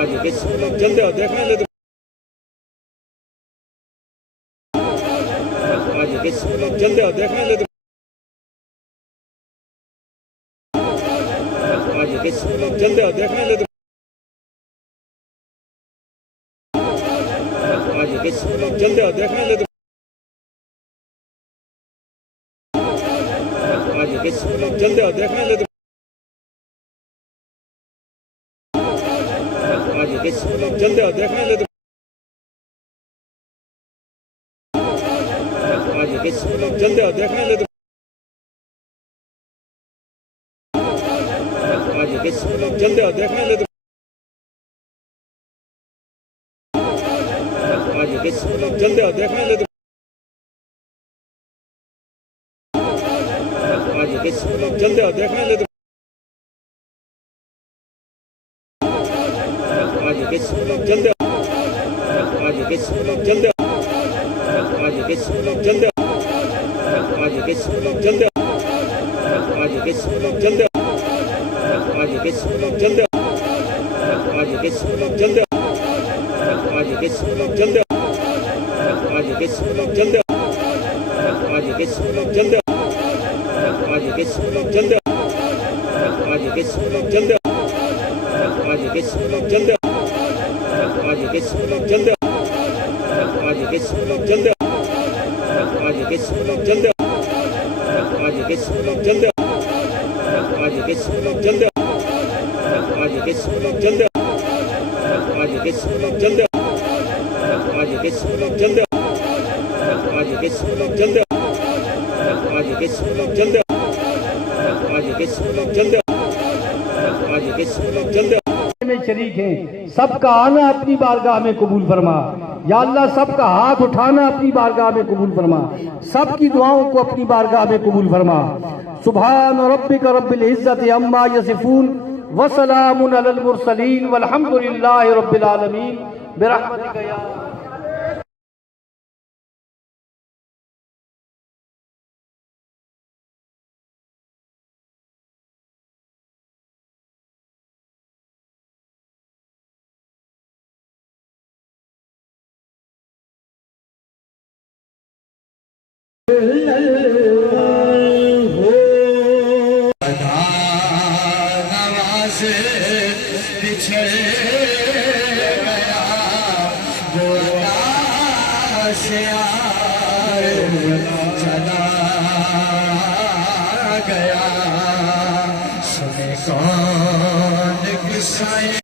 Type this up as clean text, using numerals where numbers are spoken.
जल्दी आओ देखने ले। जल्दी आओ देखने ले। जल्दी आओ देखने ले। जल्दी आओ देखने ले। जल्दी आओ देखने ले। जल्दी आओ देखने ले। जल्दी आओ देखने ले। जल्दी आओ देखने ले। जल्दी आओ देखने ले। जल्दी आओ देखने ले। जल्दी जल्दी जल्दी जल्दी जल्दी में शरीक हैं, सबका आना अपनी बारगाह में कबूल फरमा। या अल्लाह सबका हाथ उठाना अपनी बारगाह में कबूल फरमा, सबकी दुआओं को अपनी बारगाह में कबूल फरमा। सुभान रब्बिका रब्बिल इज्जति अम्मा यसिफून व सलामुन अलल मुरसलीन वल्हम्दुलिल्लाहि रब्बिल आलमीन बिरहमतिका या पिछड़ गया चला गया सुने कौन किस्सा